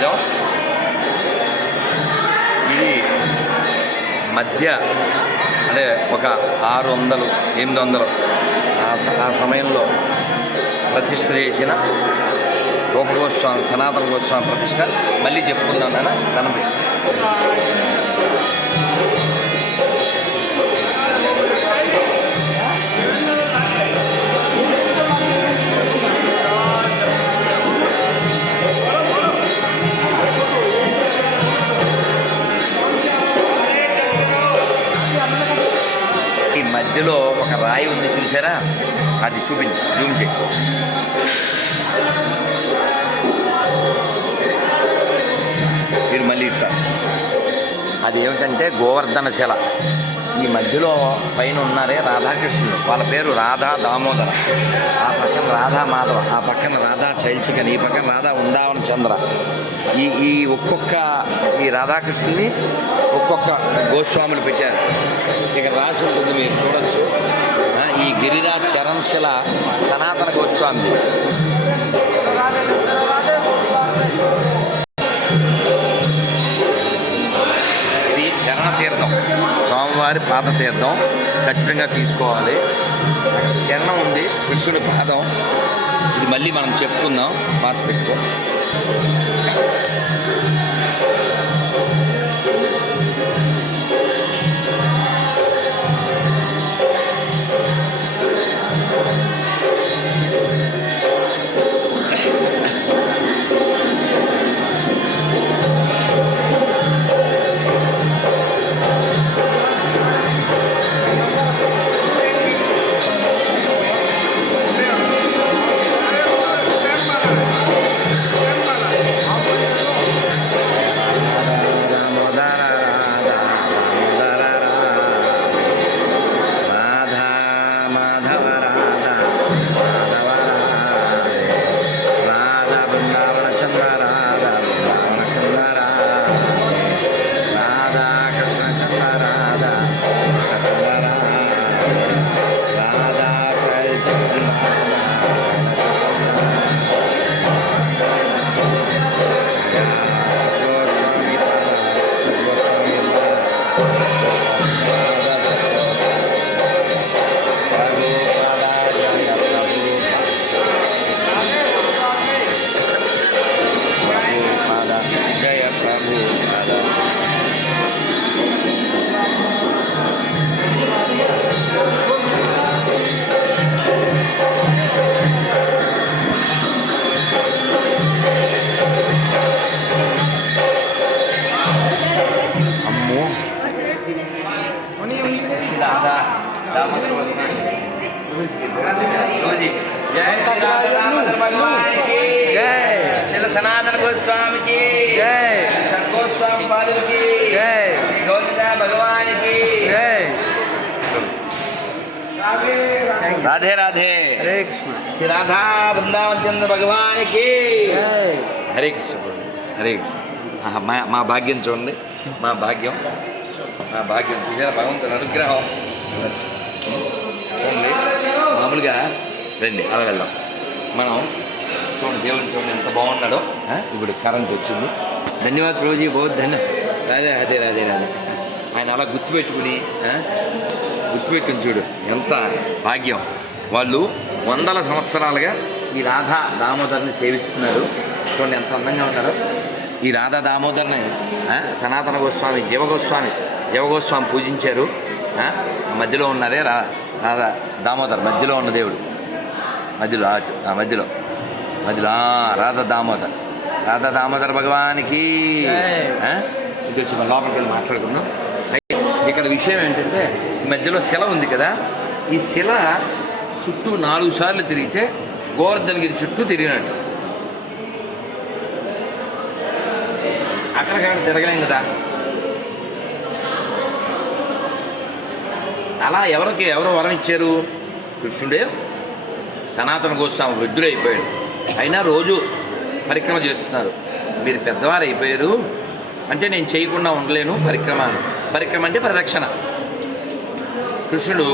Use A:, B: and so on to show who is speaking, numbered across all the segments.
A: మందిరం ఇది మధ్య అంటే ఒక ఆరు వందలు ఎనిమిది వందలు ఆ ఆ సమయంలో ప్రతిష్ఠ చేసిన గోపగోస్వామి సనాతన గోస్వామి ప్రతిష్ట. మళ్ళీ చెప్పుకుందాం నాన్న ధనం చూసారా అది చూపించు జూమ్ చేయి మీరు మళ్ళీ ఇస్తారు అది ఏమిటంటే గోవర్ధన శిల ఈ మధ్యలో పైన ఉన్నారే రాధాకృష్ణుడు. వాళ్ళ పేరు రాధా దామోదర. ఆ పక్కన రాధా మాధవ ఆ పక్కన రాధా చైల్చికన్ ఈ పక్కన రాధా ఉందావన చంద్ర. ఈ ఈ ఒక్కొక్క ఈ రాధాకృష్ణుని ఒక్కొక్క గోస్వాములు పెట్టారు. ఇక్కడ రాసి ఉంటుంది మీరు చూడొచ్చు. ఈ గిరిరాజ్ చరణ్ శిల సనాతన గోస్వామి. ఇది చరణ తీర్థం స్వామివారి పాద తీర్థం ఖచ్చితంగా తీసుకోవాలి. చరణం ఉంది కృష్ణుడి పాదం. ఇది మళ్ళీ మనం చెప్పుకుందాం పాస్ పెట్టుకో గోస్వామికి
B: జై.
A: గోస్వామి పాదులకి
B: జై.
A: గోవింద భగవానికి
B: జై
A: రాధే రాధే
B: హరే కృష్ణ
A: శ్రీ రాధా బృందావన్ చంద్ర భగవానికి
B: జై
A: హరే కృష్ణ. హరే కృష్ణ మా మా భాగ్యం చూడండి. మా భాగ్యం మా భాగ్యం చూసారా భగవంతుని అనుగ్రహం? చూడండి. మామూలుగా రండి అలా వెళ్దాం. మనం చూడండి దేవుడిని చూడండి ఎంత బాగున్నాడో? ఇప్పుడు కరెంట్ వచ్చింది. ధన్యవాద ప్రభుజీ బహుత్ ధన్య రాధే రాధే రాధే రాధే. ఆయన అలా గుర్తుపెట్టుకుని? గుర్తుపెట్టుకుని చూడు ఎంత భాగ్యం. వాళ్ళు వందల సంవత్సరాలుగా ఈ రాధా దామోదర్ని సేవిస్తున్నారు. చూడండి ఎంత అందంగా ఉన్నారో. ఈ రాధా దామోదర్ని సనాతన గోస్వామి జీవగోస్వామి జీవగోస్వామి పూజించారు. మధ్యలో ఉన్నారే రా రాధా దామోదర్. మధ్యలో ఉన్న దేవుడు. మధ్యలో ఆ మధ్యలో. మధ్యలో రాధా దామోదర్. రాధా దామోదర్ భగవానికి? ఇది వచ్చి లోపలికి వెళ్ళి మాట్లాడుకుందాం. అయితే ఇక్కడ విషయం ఏంటంటే మధ్యలో శిల ఉంది కదా. ఈ శిల చుట్టూ నాలుగు సార్లు తిరిగితే గోవర్ధనగిరి చుట్టూ తిరిగినట్టు. అక్కడికక్కడ తిరగలేం కదా. అలా ఎవరికి ఎవరు వరం ఇచ్చారు? కృష్ణుడే. సనాతన గోస్వామి వృద్ధుడైపోయాడు. అయినా రోజు పరిక్రమ చేస్తున్నారు. మీరు పెద్దవారు అయిపోయారు. అంటే నేను చేయకుండా ఉండలేను పరిక్రమ పరిక్రమ అంటే పరిరక్షణ కృష్ణుడు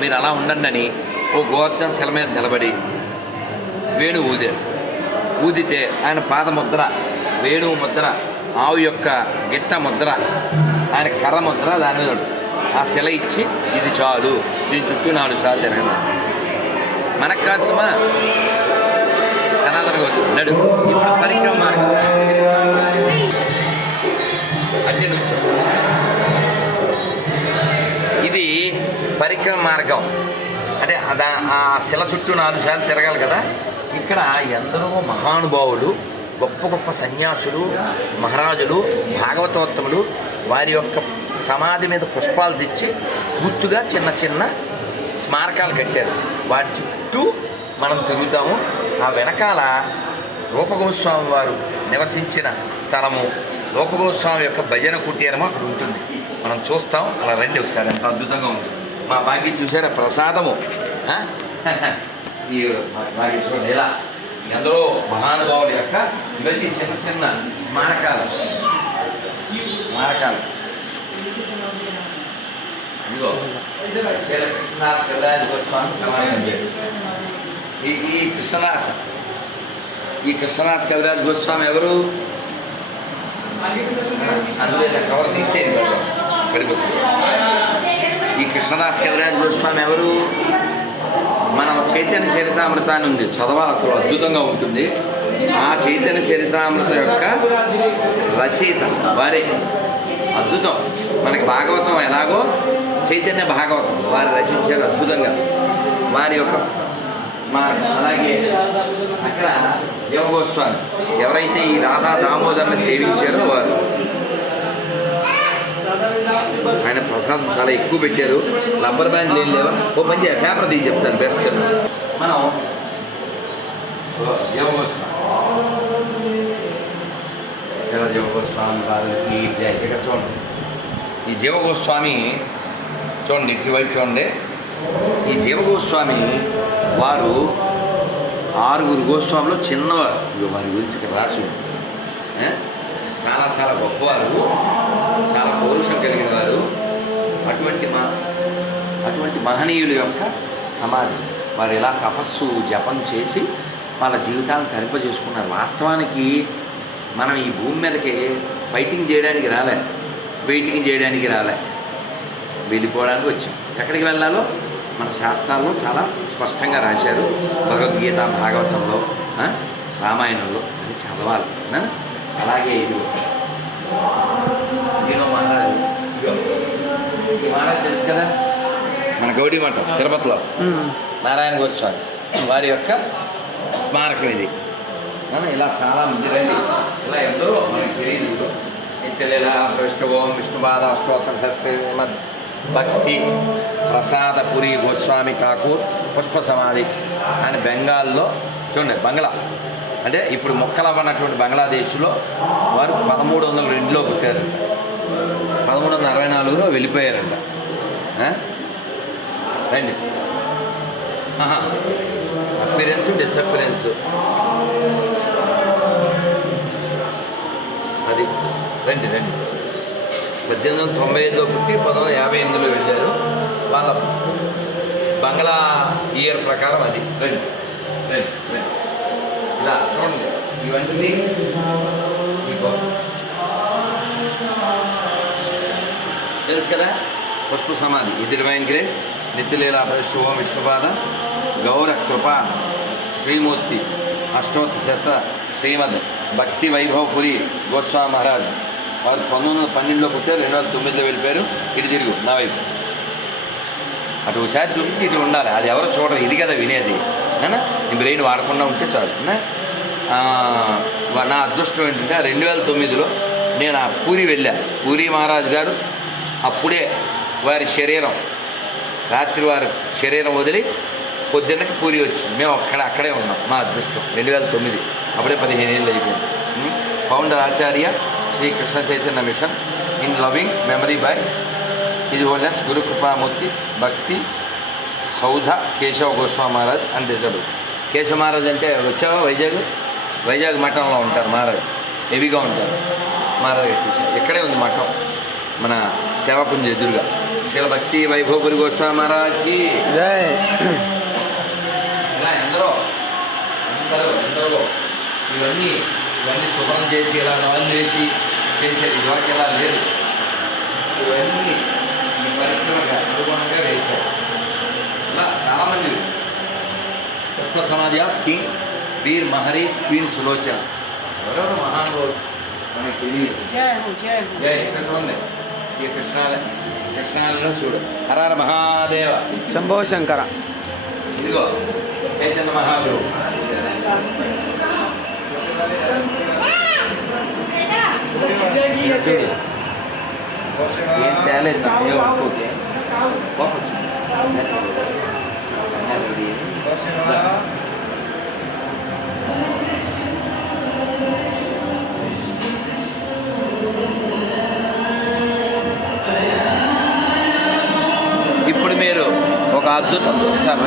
A: మీరు అలా ఉండండి అని ఓ గోవర్ధన శిల మీద నిలబడి వేణు ఊదాడు ఊదితే ఆయన పాద ముద్ర వేణువు ముద్ర ఆవు యొక్క గిట్ట ముద్ర ఆయన కర్ర ముద్ర దాని మీద ఆ శిల ఇచ్చి ఇది చాలు. దీని చుట్టూ నాలుగు సార్లు తిరగదు మనకు కాసుమా సనాతన కోసం. నడు. ఇప్పుడు పరిక్రమ మార్గం. ఇది పరిక్రమ మార్గం. అంటే అదా ఆ శిల చుట్టూ నాలుగు సార్లు తిరగాలి కదా. ఇక్కడ ఎందరో మహానుభావులు గొప్ప గొప్ప సన్యాసులు మహారాజులు భాగవతోత్తములు వారి యొక్క సమాధి మీద పుష్పాలు తెచ్చి గుర్తుగా చిన్న చిన్న స్మారకాలు కట్టారు. వాటి చుట్టూ మనం తిరుగుతాము. ఆ వెనకాల రూపగోస్వామి వారు నివసించిన స్థలము రూపగోస్వామి యొక్క భజన కుటీరము అక్కడ ఉంటుంది. మనం చూస్తాం అలా రండి ఒకసారి. ఎంత అద్భుతంగా ఉంది. మా భాగ్యం చూసారా? ప్రసాదము. ఈ భాగ్యం చూడండి. ఇలా ఎందరో మహానుభావుల యొక్క ఇవన్నీ చిన్న చిన్న స్మారకాలు. స్మారకాలు. ఇదిగో కృష్ణదాస్ స్వామి గోస్వామి సమాధానం ఈ ఈ కృష్ణదాస ఈ కృష్ణదాస్ కవిరాజ్ గోస్వామి ఎవరు అందులో కవర్ తీస్తే ఇక్కడికి ఈ కృష్ణదాస్ కవిరాజ్ గోస్వామి ఎవరు మనం చైతన్య చరితామృతాన్ని ఉంది చదవాలి అసలు అద్భుతంగా ఉంటుంది. ఆ చైతన్య చరితామృత యొక్క రచయిత వారే అద్భుతం మనకి భాగవతం ఎలాగో? చైతన్య భాగవతం వారు రచించారు అద్భుతంగా. వారి యొక్క మా అలాగే అక్కడ యోగోస్వామి ఎవరైతే ఈ రాధా దామోదర్ని సేవించారో వారు. ఆయన ప్రసాదం చాలా ఎక్కువ పెట్టారు. రబ్బర్ బ్యాండ్ లేని లేవా? ఓ పని పేపర్ తీసి చెప్తాను బెస్ట్. మనం యోగోస్వామి జీవగోస్వామి గారికి జై ఇక్కడ చూడండి. ఈ జీవగోస్వామి చూడండి ఇటువైపు చూడండి. ఈ జీవగోస్వామి వారు ఆరుగురు గోస్వాములు చిన్నవారు. వారి గురించి ఇక్కడ రాసి చాలా చాలా గొప్పవారు. చాలా పౌరుషం కలిగిన వారు. అటువంటి మా అటువంటి మహనీయుల యొక్క సమాధి. వారు ఇలా తపస్సు జపం చేసి వాళ్ళ జీవితాలను తరింపజేసుకున్నారు. వాస్తవానికి మనం ఈ భూమి మీదకి ఫైటింగ్ చేయడానికి రాలే. వెయిటింగ్ చేయడానికి రాలే. వెళ్ళిపోవడానికి వచ్చాం. ఎక్కడికి వెళ్ళాలో? మన శాస్త్రాల్లో చాలా స్పష్టంగా రాశారు. భగవద్గీత భాగవతంలో రామాయణంలో అని చదవాలి? అలాగే ఇది. నేను మహారాజు. ఈ మహారాజు తెలుసు కదా? మన గౌడీ మఠం తిరుపతిలో. నారాయణ గోస్వామి వారి యొక్క స్మారకం ఇది. ఇలా చాలా మంది రండి. ఇలా ఎందరో మనకి తెలియదు. నిత్యలీల విష్ణుభవం విష్ణుపాద అష్టోత్తర సత్శ్రీమద్ భక్తి ప్రసాదపురి గోస్వామి ఠాకూర్. పుష్ప సమాధి ఆయన బెంగాల్లో చూడండి బంగ్లా. అంటే ఇప్పుడు మొక్కలవ్వనటువంటి బంగ్లాదేశ్లో వారు పదమూడు వందల రెండులో పుట్టారు. పదమూడు వందల అరవై నాలుగులో వెళ్ళిపోయారంట రండి అపిరెన్స్ డిసపిరెన్స్. అది. రండి రండి. పద్దెనిమిది వందల తొంభై ఐదులో పుట్టి పంతొమ్మిది వందల యాభై ఎనిమిదిలో వెళ్ళారు. వాళ్ళ బంగ్లా ఇయర్ ప్రకారం అది. రండి రండి రండి ఇలా చూడండి. ఇవన్నీ మీకు తెలుసు కదా? పుష్ప సమాధి ఇది డివైన్ నిత్యలీలా శుభం విష్ణుపాద గౌర కృప శ్రీమూర్తి అష్టోత్తర శత శ్రీమద్ భక్తి వైభవపురి గోస్వామి మహారాజ్. వారు పంతొమ్మిది వందల పన్నెండులో పుట్టారు రెండు వేల తొమ్మిదిలో వెళ్ళిపోయారు. ఇటు తిరుగు నా వైపు. అటు ఒకసారి చూపించి ఇటు ఉండాలి. అది ఎవరు చూడదు ఇది కదా వినేది. నాన్న నీ బ్రెయిన్ వాడకుండా ఉంటే చాలు. నా? అదృష్టం ఏంటంటే రెండు వేల తొమ్మిదిలో నేను ఆ పూరి వెళ్ళాను పూరి మహారాజు గారు అప్పుడే వారి శరీరం రాత్రి వారి శరీరం వదిలి పొద్దున్నకి పూరి వచ్చింది. మేము అక్కడ అక్కడే ఉన్నాం. మా అదృష్టం. రెండు వేల తొమ్మిది. అప్పుడే పదిహేను ఏళ్ళు అయిపోయింది. Founder Acharya Shri Krishna Chaitanya mission in loving memory by ఇది holiness Guru Kripamurthy Bhakti Saudha Keshava Goswami Maharaj and disciple Keshava Maharaj అంటే వచ్చావా వైజాగ్? వైజాగ్ మఠంలో ఉంటారు మహారాజ్. హెవీగా ఉంటారు. మహారాజ్ కట్టించారు ఇక్కడే ఉంది మఠం. మన సేవకుంజ ఎదురుగా. శిల భక్తి వైభవపురి గోస్వామి మహారాజ్కి ఇలా ఎందరో అందరూ ఎందరో ఇవన్నీ ఇవన్నీ శుభ్రం చేసి ఇలా నాలు వేసి చేసేది ఇవాళ ఇలా లేదు. ఇవన్నీ ఈ పరిశ్రమగా అనుగుణంగా వేశారు ఇలా చాలామంది పుష్ప సమాధి of king Veer మహరి queen Sulochana ఎవరెవరు మహానుభావులు మనకి తెలియదు
C: జై హో జై హో
A: జై ఇక్కడ చూడండి ఈ కృష్ణాల కృష్ణాలలో చూడు హరార మహాదేవ
B: శంభో శంకర
A: ఇదిగో చైతన్య మహాగురు ఏం తేలేదు నాకు ఏం ఒప్పుకోకే. కోపం వచ్చింది. ఇప్పుడు మీరు ఒక అద్భుతం చూస్తారు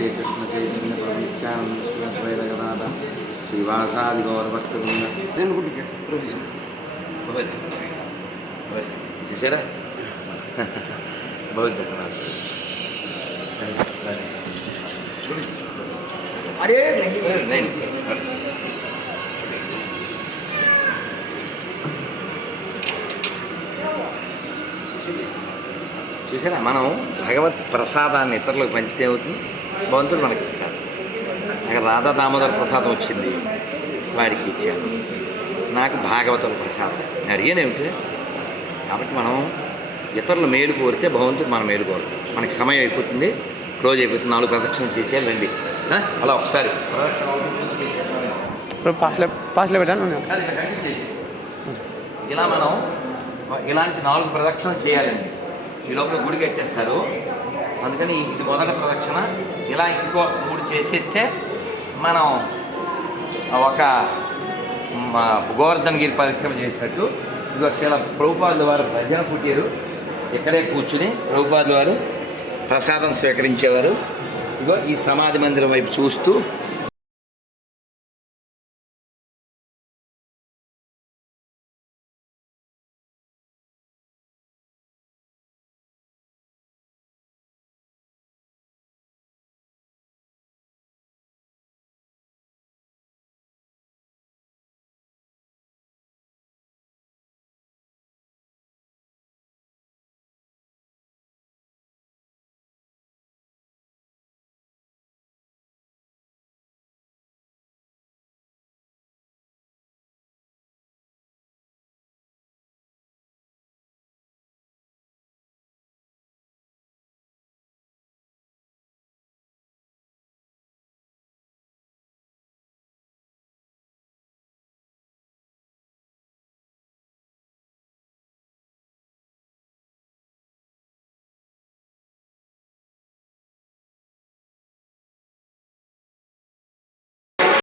A: శ్రీకృష్ణ చైతన్య ప్రవిత్యానంద శ్రీద్వైతగదాత శ్రీవాసాది గౌరభక్తృంద చూసారా? బౌద్ధ
C: అరే
A: చూసారా మనం భగవత్ ప్రసాదాన్ని ఇతరులకు పంచితే అవుతుంది భగవంతుడు మనకి ఇస్తారు అక్కడ రాధా దామోదర ప్రసాదం వచ్చింది. వాడికి ఇచ్చాను. నాకు భాగవతుల ప్రసాదం. నేను అడిగాను ఏమిటి? కాబట్టి మనం ఇతరులు మేలు కోరితే భగవంతుడు మన మేలు కోరు మనకి సమయం అయిపోతుంది క్లోజ్ అయిపోతుంది. నాలుగు ప్రదక్షిణలు చేసేయాలి రండి? అలా ఒకసారి.
B: పాస్లో పెట్టాను
A: ఇలా మనం ఇలాంటి నాలుగు ప్రదక్షిణలు చేయాలండి. ఈ లోపల గుడికి ఎత్తేస్తారు అందుకని ఇది మొదటి ప్రదక్షిణ. ఇలా ఇంకో మూడు చేసేస్తే మనం ఒక మా పరిక్రమ చేసినట్టు. ఇదిగో శీల ప్రభుపాదుల వారు భజన పుట్టారు. ఇక్కడే కూర్చుని ప్రభుపాదుల వారు ప్రసాదం స్వీకరించేవారు. ఇదిగో ఈ సమాధి మందిరం వైపు చూస్తూ